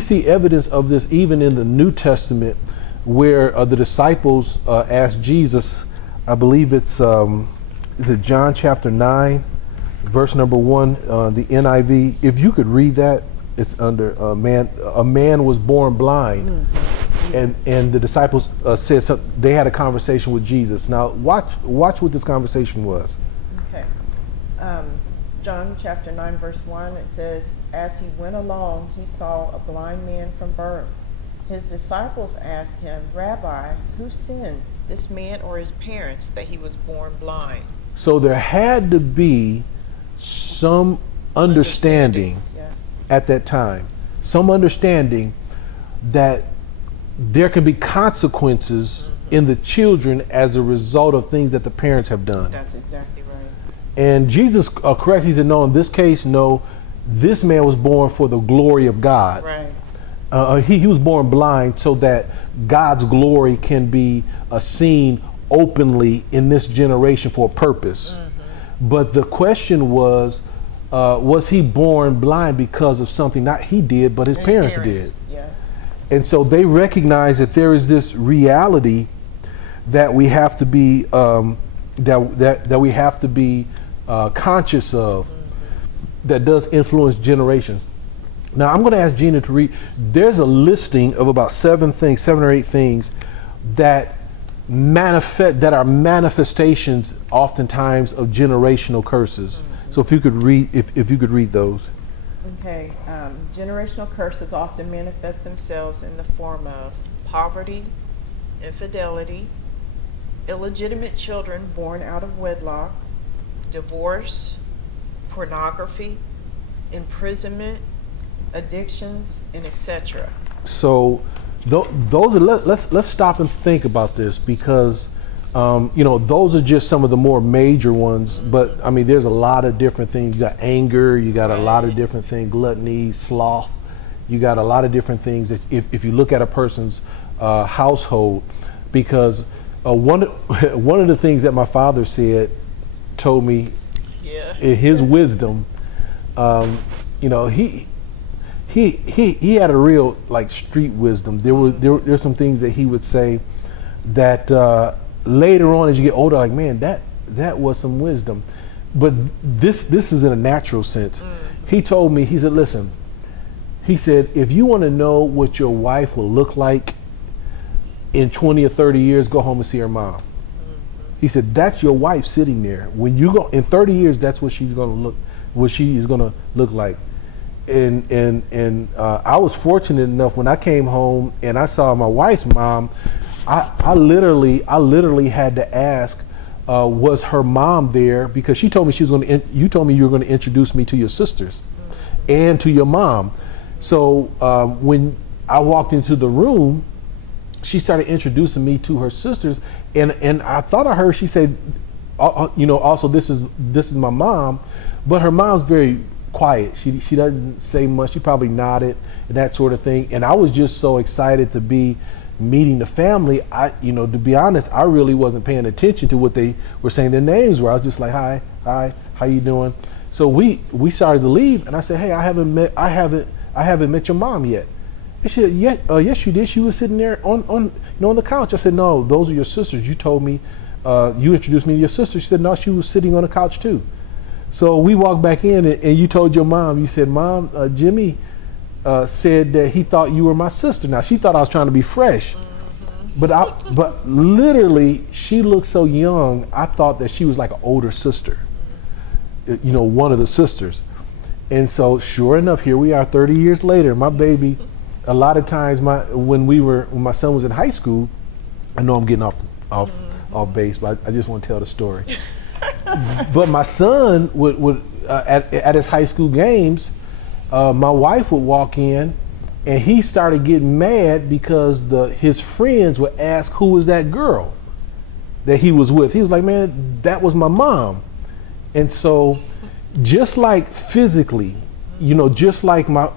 we see evidence of this even in the New Testament, where the disciples asked Jesus, I believe it's is it John chapter 9, verse number 1, the NIV. If you could read that, it's under a man was born blind. And the disciples said something, they had a conversation with Jesus. Now watch what this conversation was. Okay. John chapter 9 verse 1, it says, as he went along, he saw a blind man from birth. His disciples asked him, Rabbi, who sinned, this man or his parents, that he was born blind? So there had to be some understanding at that time, some understanding that there can be consequences in the children as a result of things that the parents have done. That's exactly right. And Jesus correct, he said, no, in this case, no, this man was born for the glory of God. Right. He was born blind so that God's glory can be seen openly in this generation for a purpose. But the question was he born blind because of something not he did, but his parents did? Yeah. And so they recognize that there is this reality that we have to be that we have to be conscious of, that does influence generations. Now I'm going to ask Gina to read. There's a listing of about 7 or 8 things that are manifestations oftentimes of generational curses. So if you could read, if you could read those. Okay. Generational curses often manifest themselves in the form of poverty, infidelity, illegitimate children born out of wedlock, divorce, pornography, imprisonment, addictions, and etc. So those are, let's stop and think about this, because those are just some of the more major ones. But I mean, there's a lot of different things. You got anger, you got a lot of different things, gluttony, sloth. You got a lot of different things that if you look at a person's household, because one of the things that my father told me in his wisdom, he had a real like street wisdom. There were some things that he would say that later on as you get older, like, man, that was some wisdom. But this is in a natural sense. He told me, he said, listen, he said, if you want to know what your wife will look like in 20 or 30 years, go home and see her mom. He said, that's your wife sitting there. When you go in 30 years, that's what she's going to look, what she is going to look like. And I was fortunate enough when I came home and I saw my wife's mom, I literally had to ask, was her mom there? Because she told me you told me you were going to introduce me to your sisters and to your mom. So when I walked into the room, she started introducing me to her sisters, and I thought I heard she said, also this is my mom, but her mom's very quiet. She doesn't say much. She probably nodded and that sort of thing. And I was just so excited to be meeting the family. To be honest, I really wasn't paying attention to what they were saying their names were. I was just like, hi, how you doing? So we started to leave, and I said, hey, I haven't met your mom yet. And she said, yes, you did. She was sitting there on the couch. I said, no, those are your sisters. You told me, you introduced me to your sister. She said, no, she was sitting on the couch too. So we walked back in, and you told your mom, you said, Mom, Jimmy said that he thought you were my sister. Now, she thought I was trying to be fresh. But literally, she looked so young, I thought that she was like an older sister, one of the sisters. And so sure enough, here we are 30 years later. My baby, a lot of times when my son was in high school, I know I'm getting off base, but I just want to tell the story. But my son would at his high school games, my wife would walk in, and he started getting mad because his friends would ask who was that girl that he was with. He was like, man, that was my mom. And so just like physically, just like my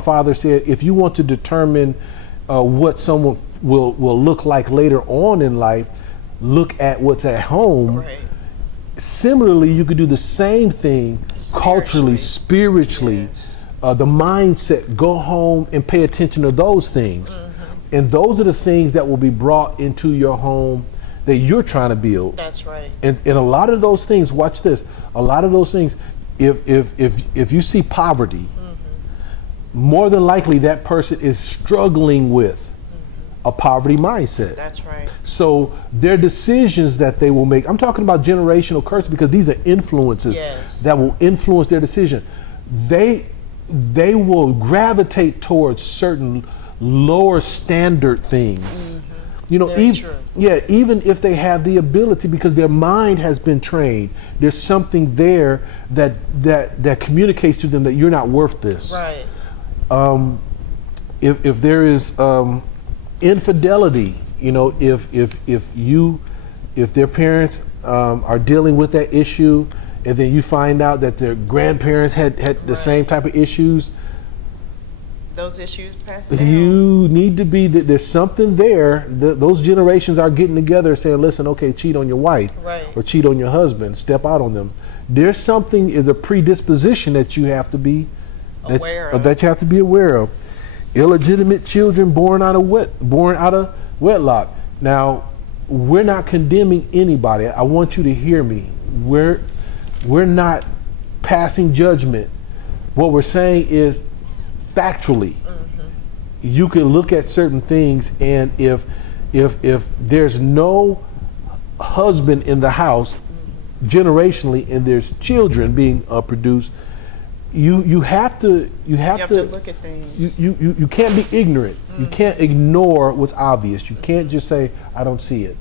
father said, if you want to determine what someone will look like later on in life, look at what's at home. Right. Similarly, you could do the same thing culturally, spiritually. Yes. the mindset. Go home and pay attention to those things. And those are the things that will be brought into your home that you're trying to build. That's right. And a lot of those things, watch this, a lot of those things, if you see poverty, more than likely that person is struggling with a poverty mindset. That's right. So their decisions that they will make, I'm talking about generational curse because these are influences that will influence their decision. They will gravitate towards certain lower standard things. You know, even if they have the ability, because their mind has been trained, there's something there that communicates to them that you're not worth this. Right. If there is infidelity, you know, if their parents are dealing with that issue, and then you find out that their grandparents had the same type of issues, those issues passed down. You need to be, there's something there. Those generations are getting together saying, listen, okay, cheat on your wife or cheat on your husband, step out on them. There's something, is a predisposition that you have to be aware of. Illegitimate children born out of wedlock. Now, we're not condemning anybody. I want you to hear me. We're not passing judgment. What we're saying is factually, you can look at certain things, and if there's no husband in the house generationally, and there's children being produced, you have to look at things. You can't be ignorant. You can't ignore what's obvious. You can't just say, I don't see it,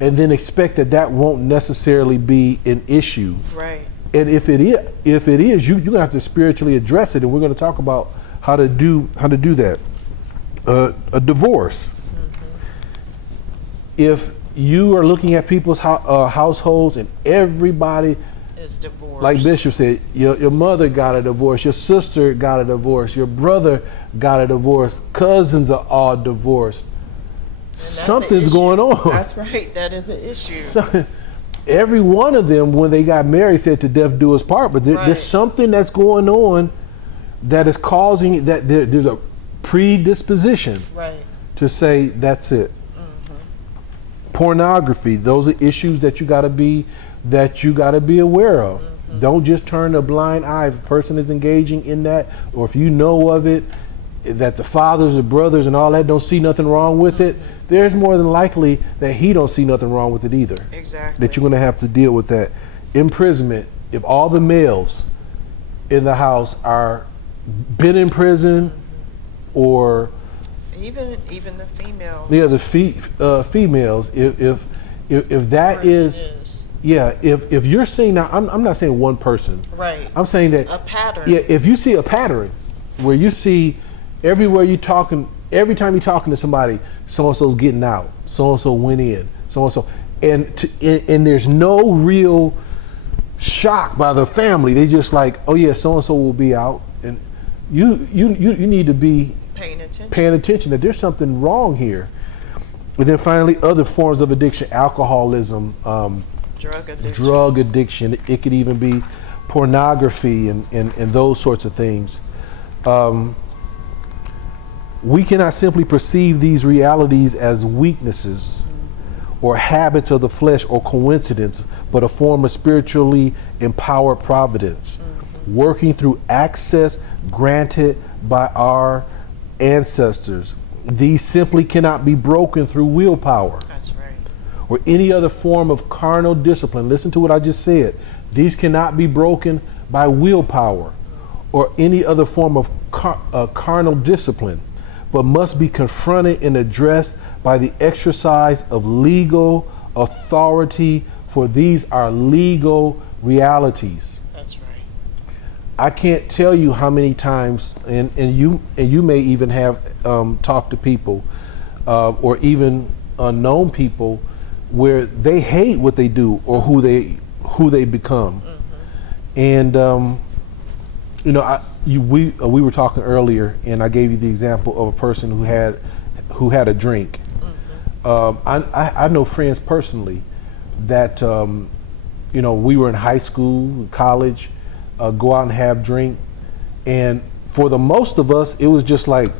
and then expect that won't necessarily be an issue. Right. And if it is, you're gonna have to spiritually address it, and we're gonna talk about how to do that. A divorce. If you are looking at people's households and everybody is divorced, like Bishop said, your mother got a divorce, your sister got a divorce, your brother got a divorce, cousins are all divorced. Something's going on. That's right. That is an issue. So, every one of them, when they got married, said to death do us part. But there's something that's going on that is causing that there's a predisposition to say that's it. Pornography. Those are issues that you got to be aware of. Don't just turn a blind eye if a person is engaging in that, or if you know of it, that the fathers or brothers and all that don't see nothing wrong with it. There's more than likely that he don't see nothing wrong with it either. Exactly. That you're going to have to deal with that. Imprisonment. If all the males in the house are been in prison, or even the females. Yeah, the females. If that is if you're seeing now, I'm not saying one person. Right. I'm saying that a pattern. Yeah, if you see a pattern where you see everywhere you talking, every time you're talking to somebody, so and so's getting out, so and so went in, so and so, and there's no real shock by the family. They just like, oh yeah, so and so will be out, and you need to be paying attention that there's something wrong here. And then finally, other forms of addiction: alcoholism, drug addiction. It could even be pornography and those sorts of things. We cannot simply perceive these realities as weaknesses or habits of the flesh or coincidence, but a form of spiritually empowered providence, working through access granted by our ancestors. These simply cannot be broken through willpower. That's right. Or any other form of carnal discipline. Listen to what I just said. These cannot be broken by willpower or any other form of carnal discipline, but must be confronted and addressed by the exercise of legal authority, for these are legal realities. That's right. I can't tell you how many times, and you may even have talked to people or even unknown people where they hate what they do or who they become. And we were talking earlier, and I gave you the example of a person who had a drink. I know friends personally that we were in high school, college, go out and have drink, and for the most of us, it was just like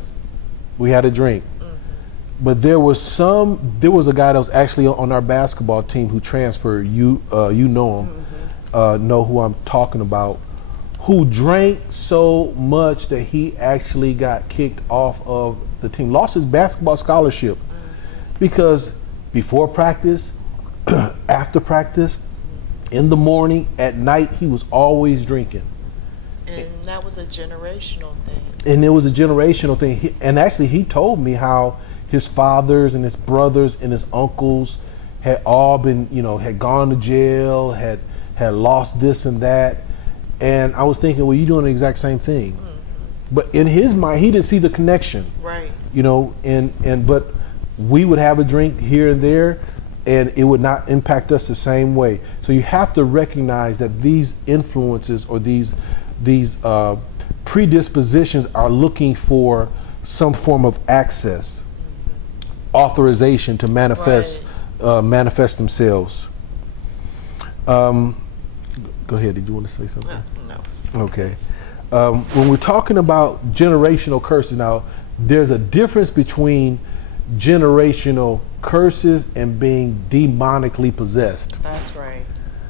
we had a drink. But there was a guy that was actually on our basketball team who transferred. You know him, know who I'm talking about, who drank so much that he actually got kicked off of the team, lost his basketball scholarship because before practice, after practice, in the morning, at night, he was always drinking. And that was a generational thing. And it was a generational thing. And actually, he told me how his fathers and his brothers and his uncles had all been, had gone to jail, had lost this and that. And I was thinking, well, you're doing the exact same thing. But in his mind, he didn't see the connection. Right. But we would have a drink here and there, and it would not impact us the same way. So you have to recognize that these influences or these predispositions are looking for some form of access, authorization to manifest themselves. Go ahead. Did you want to say something? No. Okay. When we're talking about generational curses, now there's a difference between generational curses and being demonically possessed. That's right.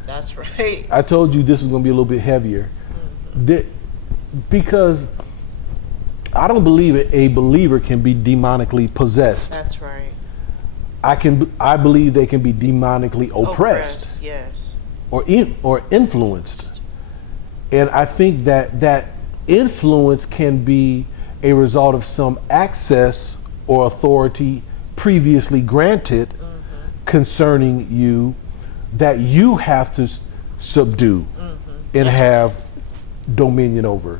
That's right. I told you this was going to be a little bit heavier. Because I don't believe a believer can be demonically possessed. That's right. I believe they can be demonically oppressed. Yes. Or influenced. And I think that influence can be a result of some access or authority previously granted concerning you that you have to subdue and have dominion over.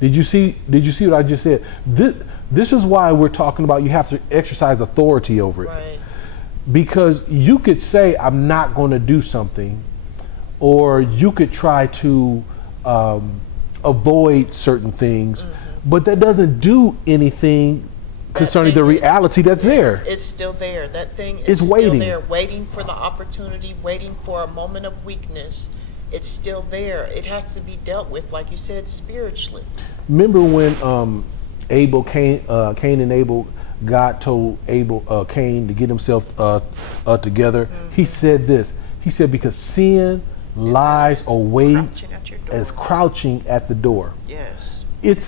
Did you see what I just said? This is why we're talking about you have to exercise authority over it. Right. Because you could say, I'm not going to do something, or you could try to avoid certain things, but that doesn't do anything concerning the reality that's there. It's still there. That thing is still there, waiting for the opportunity, waiting for a moment of weakness. It's still there. It has to be dealt with, like you said, spiritually. Remember when Cain and Abel, God told Cain to get himself together? He said this. He said, because sin lies await as crouching at the door. Yes. It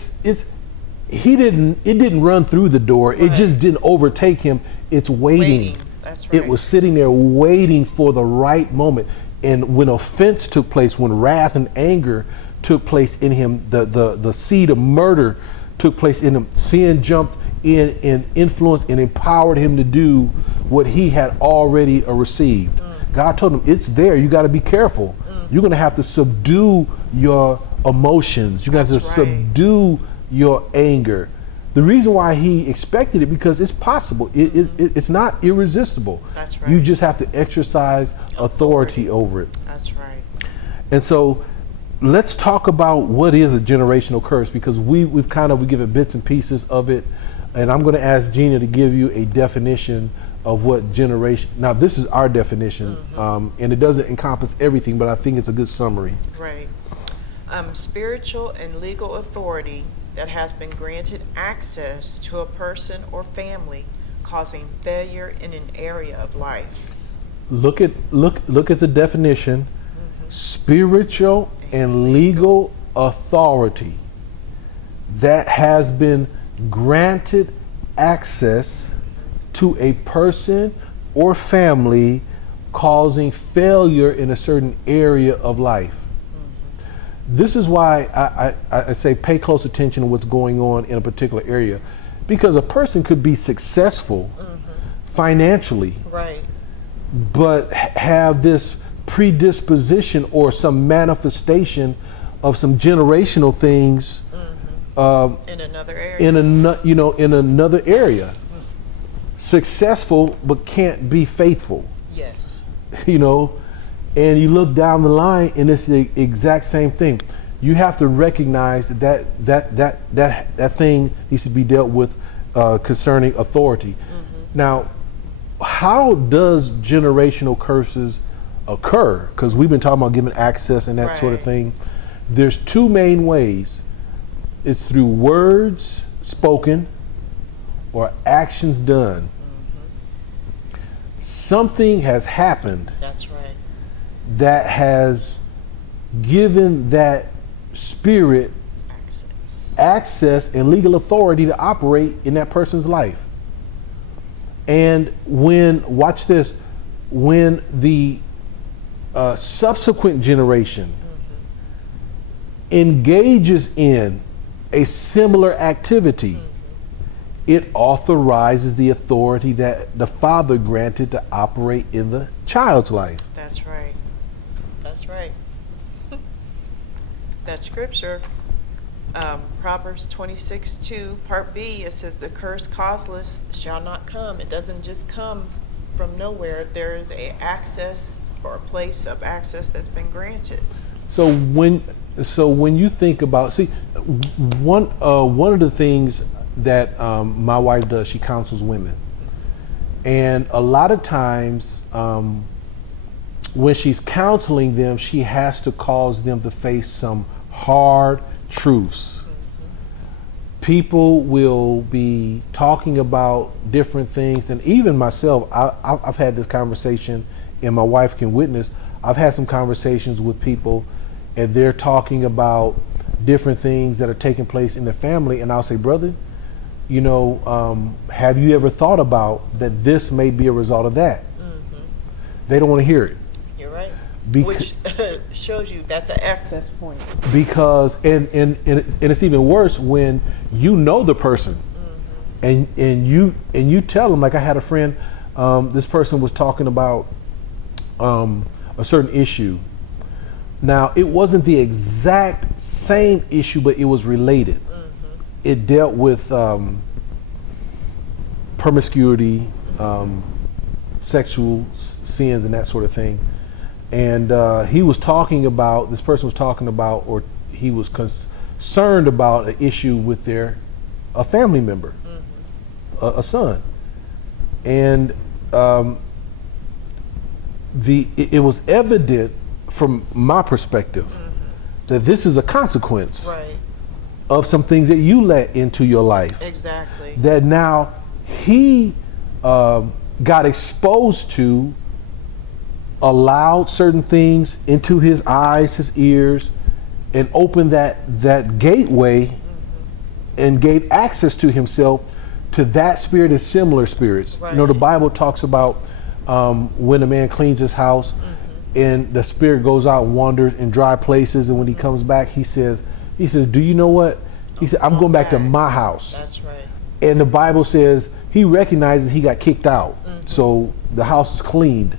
didn't run through the door. Right. It just didn't overtake him. It's waiting. That's right. It was sitting there waiting for the right moment. And when offense took place, when wrath and anger took place in him, the seed of murder took place in him, sin jumped in and influenced and empowered him to do what he had already received. God told him, it's there. You got to be careful. You're going to have to subdue your emotions. You got to subdue your anger. The reason why he expected it, because it's possible. It's not irresistible. That's right. You just have to exercise authority over it. That's right. And so let's talk about what is a generational curse, because we've given bits and pieces of it. And I'm going to ask Gina to give you a definition of what generation. Now, this is our definition, and it doesn't encompass everything, but I think it's a good summary. Right. Spiritual and legal authority that has been granted access to a person or family, causing failure in an area of life. Look at the definition. Spiritual and legal authority that has been granted access to a person or family, causing failure in a certain area of life. This is why I say pay close attention to what's going on in a particular area, because a person could be successful financially, right, but have this predisposition or some manifestation of some generational things in another area. In another area. Successful but can't be faithful. Yes. And you look down the line and it's the exact same thing. You have to recognize that thing needs to be dealt with concerning authority. Now, how does generational curses occur? Because we've been talking about giving access and that sort of thing. There's two main ways. it's through words spoken or actions done. Something has happened. That's right. That has given that spirit access and legal authority to operate in that person's life. And watch this, when the subsequent generation engages in a similar activity, it authorizes the authority that the father granted to operate in the child's life. That's right. That's right. That scripture, Proverbs 26:2, part B, it says, the curse causeless shall not come. It doesn't just come from nowhere. There is a access or a place of access that's been granted. So when you think about, one of the things that my wife does, she counsels women, and a lot of times when she's counseling them, she has to cause them to face some hard truths. People will be talking about different things, and even myself, I've had this conversation, and my wife can witness. I've had some conversations with people, and they're talking about different things that are taking place in the family, and I'll say, brother, have you ever thought about that this may be a result of that? They don't want to hear it. You're right. Which shows you that's an access point. Because and it's even worse when you know the person, and you tell them. Like, I had a friend, this person was talking about a certain issue. Now, it wasn't the exact same issue, but it was related. It dealt with promiscuity, sexual sins, and that sort of thing. And this person was talking about, or he was concerned about an issue with a family member, a son. And it was evident from my perspective that this is a consequence of some things that you let into your life. Exactly. That now he got exposed to, allowed certain things into his eyes, his ears, and opened that gateway and gave access to himself to that spirit and similar spirits. Right. The Bible talks about when a man cleans his house and the spirit goes out and wanders in dry places, and when he comes back, he says, do you know what? He said, I'm going back to my house. That's right. And the Bible says he recognizes he got kicked out. So the house is cleaned.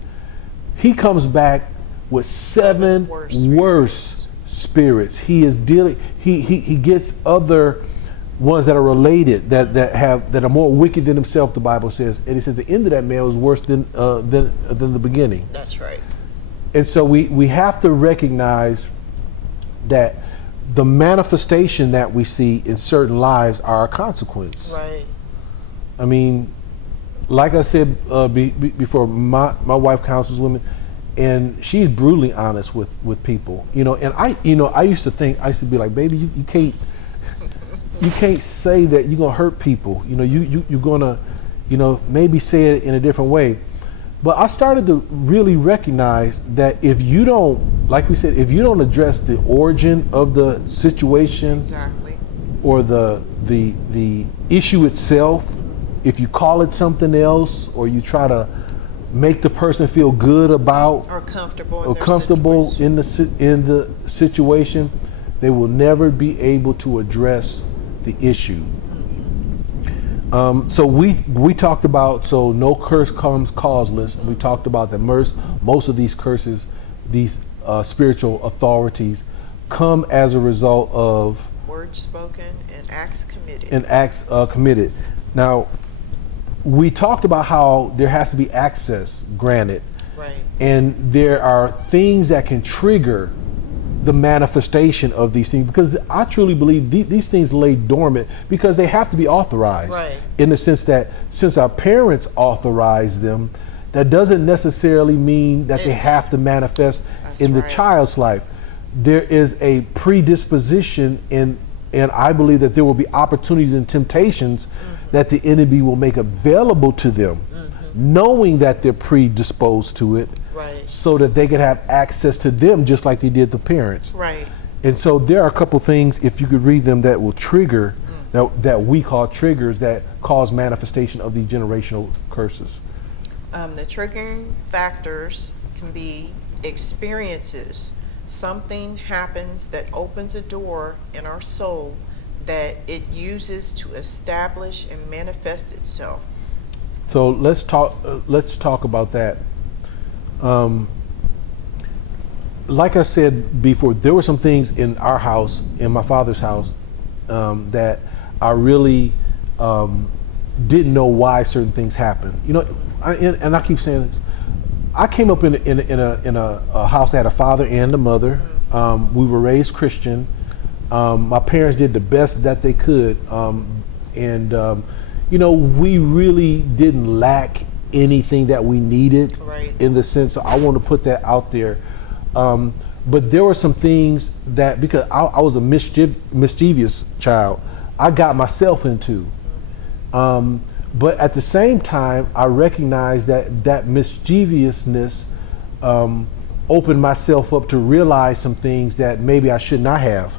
He comes back with seven worse spirits. He is dealing. He gets other ones that are related, that are more wicked than himself. The Bible says, and he says the end of that man was worse than the beginning. That's right. And so we have to recognize that the manifestation that we see in certain lives are a consequence. Right. I mean, like I said before, my wife counsels women, and she's brutally honest with people. And I used to be like, baby, you can't say that you're gonna hurt people. You're gonna, maybe say it in a different way. But I started to really recognize that if you don't, like we said, if you don't address the origin of the situation, exactly, or the issue itself, if you call it something else, or you try to make the person feel good about or comfortable in the situation, they will never be able to address the issue. So we talked about, no curse comes causeless. We talked about that most of these curses, these spiritual authorities, come as a result of words spoken and acts committed. Now, we talked about how there has to be access granted, right? And there are things that can trigger the manifestation of these things, because I truly believe these things lay dormant because they have to be authorized, right? In the sense that since our parents authorize them, that doesn't necessarily mean that they have to manifest in the child's life. There is a predisposition in And I believe that there will be opportunities and temptations that the enemy will make available to them, knowing that they're predisposed to it, Right. so that they could have access to them just like they did the parents. Right. And so there are a couple things, if you could read them, that will trigger, that we call triggers, that cause manifestation of these generational curses. The triggering factors can be experiences. Something happens that opens a door in our soul that it uses to establish and manifest itself. So let's talk about that. Like I said before, there were some things in our house, in my father's house, that I really didn't know why certain things happened. You know, and I keep saying this. I came up in a house that had a father and a mother. We were raised Christian. My parents did the best that they could, and you know, we really didn't lack anything that we needed. Right. In the sense, so I want to put that out there. But there were some things that, because I was a mischievous child, I got myself into. But at the same time, I recognized that mischievousness opened myself up to realize some things that maybe I should not have.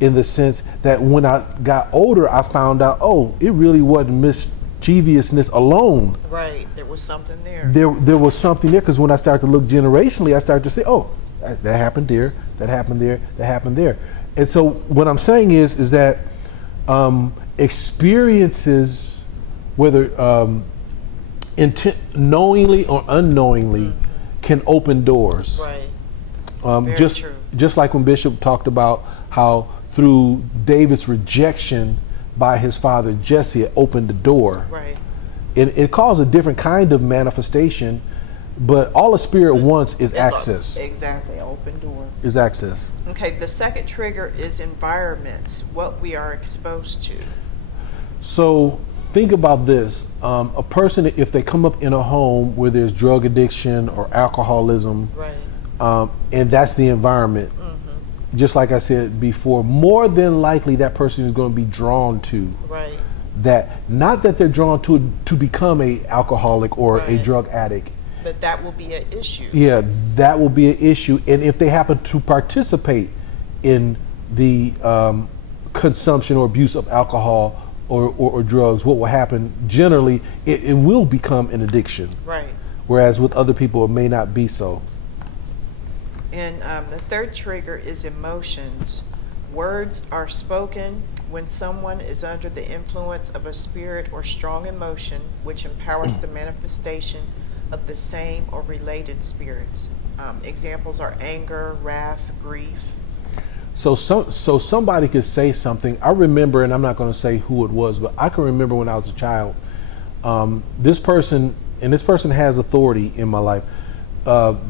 In the sense that when I got older, I found out, oh, it really wasn't mischievousness alone. Right. There was something there. There was something there, because when I started to look generationally, I started to say, oh, that happened there, that happened there, that happened there. And so what I'm saying is that experiences, whether knowingly or unknowingly, can open doors. Right. Very true. Just like when Bishop talked about how through David's rejection by his father Jesse, it opened the door. Right. It caused a different kind of manifestation, but all a spirit wants is access. Exactly, open door. Is access. Okay, the second trigger is environments, what we are exposed to. So think about this. A person, if they come up in a home where there's drug addiction or alcoholism, Right. And that's the environment, just like I said before, more than likely that person is going to be drawn to Right. that. Not that they're drawn to become a alcoholic or a Right. drug addict. But that will be an issue. Yeah, that will be an issue. And if they happen to participate in the consumption or abuse of alcohol or drugs, what will happen generally, it will become an addiction. Right. Whereas with other people, it may not be so. And the third trigger is emotions. Words are spoken when someone is under the influence of a spirit or strong emotion, which empowers the manifestation of the same or related spirits. Examples are anger, wrath, grief. So somebody could say something. I remember, and I'm not going to say who it was, but I can remember when I was a child, this person has authority in my life.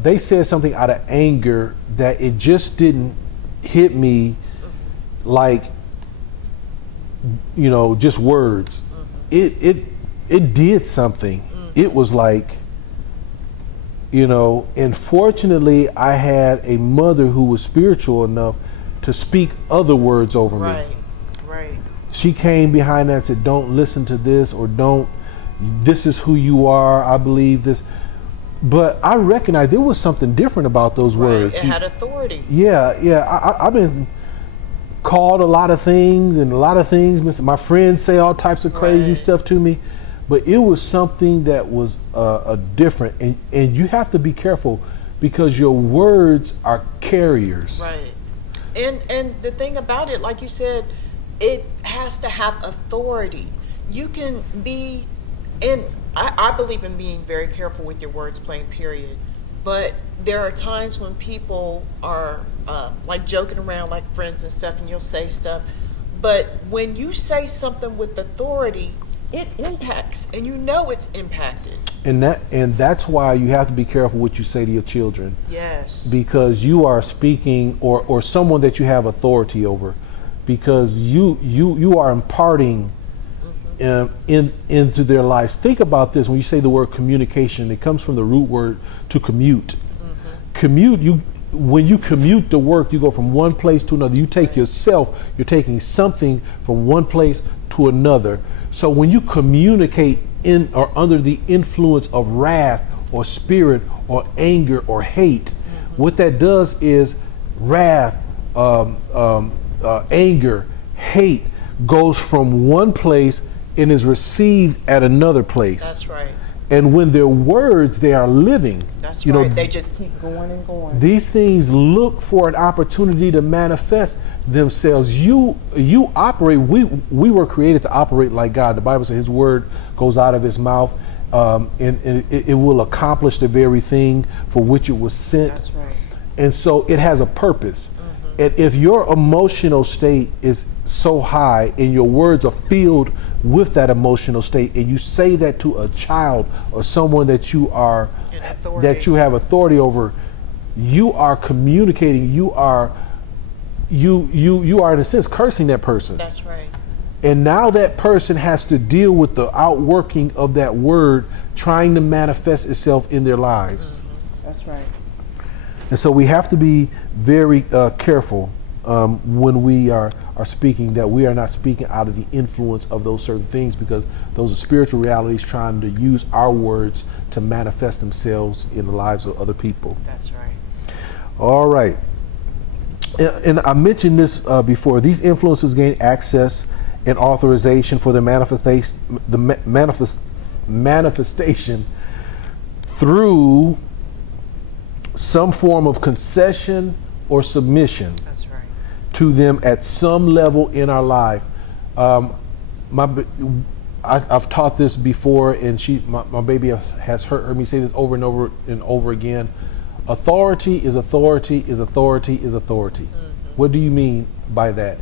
They said something out of anger that it just didn't hit me like, you know, just words. It did something. It was like, you know, and fortunately I had a mother who was spiritual enough to speak other words over me. Right, right. She came behind that and said, don't listen to this, or this is who you are, I believe this. But I recognized there was something different about those words. It had authority. Yeah. I've been called a lot of things, and a lot of things. My friends say all types of crazy stuff to me, but it was something that was different. And you have to be careful, because your words are carriers. Right. And the thing about it, like you said, it has to have authority. You can be, and I believe in being very careful with your words, plain period. But there are times when people are like joking around like friends and stuff, and you'll say stuff. But when you say something with authority, it impacts, and you know it's impacted. And that's why you have to be careful what you say to your children. Yes. Because you are speaking, or someone that you have authority over, because you are imparting into their lives. Think about this. When you say the word communication, it comes from the root word to commute. Commute, when you commute to work, you go from one place to another. You take yourself, you're taking something from one place to another. So when you communicate in or under the influence of wrath or spirit or anger or hate, what that does is wrath, anger, hate goes from one place and is received at another place. That's right. And when they're words, they are living. That's you right. know, They just Keep going and going. these things look for an opportunity to manifest themselves. You operate. We were created to operate like God. The Bible says His word goes out of His mouth, and it will accomplish the very thing for which it was sent. That's right. And so it has a purpose. And if your emotional state is so high and your words are filled with that emotional state, and you say that to a child or someone that you are have authority over, you are communicating, you are in a sense cursing that person. That's right. And now that person has to deal with the outworking of that word trying to manifest itself in their lives. That's right. And so we have to be very careful when we are speaking, that we are not speaking out of the influence of those certain things, because those are spiritual realities trying to use our words to manifest themselves in the lives of other people. That's right. All right. And I mentioned this before. These influences gain access and authorization for the manifestation through some form of concession or submission. That's right. To them at some level in our life. I've taught this before, and my baby has heard me say this over and over and over again. Authority is authority is authority is authority. What do you mean by that?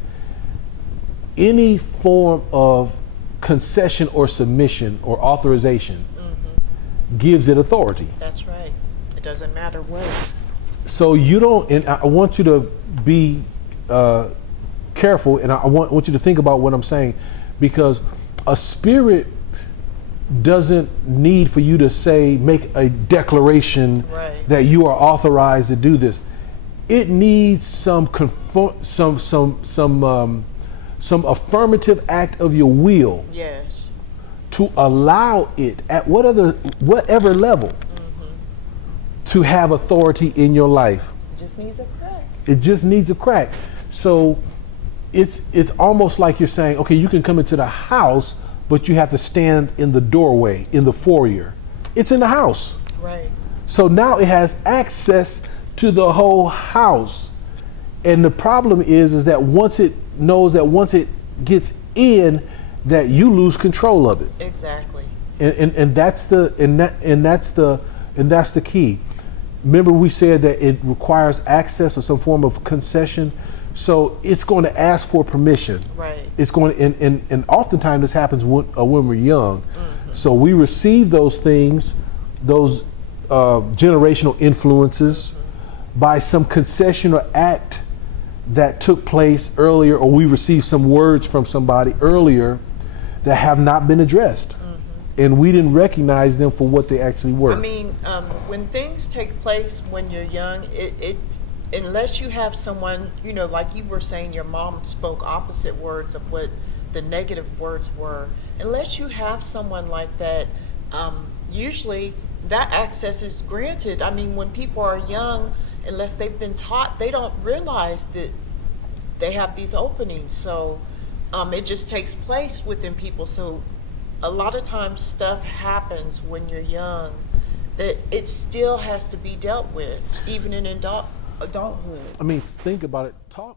Any form of concession or submission or authorization gives it authority. That's right. It doesn't matter what. So you don't, and I want you to be careful, and I want you to think about what I'm saying, because a spirit doesn't need for you to make a declaration that you are authorized to do this. It needs some affirmative act of your will. Yes. To allow it at whatever level to have authority in your life. It just needs a crack. It just needs a crack. So it's almost like you're saying, okay, you can come into the house, but you have to stand in the doorway, in the foyer. It's in the house. Right. So now it has access to the whole house. And the problem is that once it gets in, that you lose control of it. Exactly. And that's the key. Remember, we said that it requires access or some form of concession. So it's going to ask for permission. Right. It's going to, and oftentimes this happens when we're young. So we receive those things, those generational influences by some concession or act that took place earlier, or we received some words from somebody earlier that have not been addressed. And we didn't recognize them for what they actually were. I mean, when things take place when you're young, it's unless you have someone, like you were saying, your mom spoke opposite words of what the negative words were. Unless you have someone like that, usually that access is granted. I mean, when people are young, unless they've been taught, they don't realize that they have these openings. So it just takes place within people. So a lot of times stuff happens when you're young that it still has to be dealt with, even in adulthood. I mean, think about it. Talk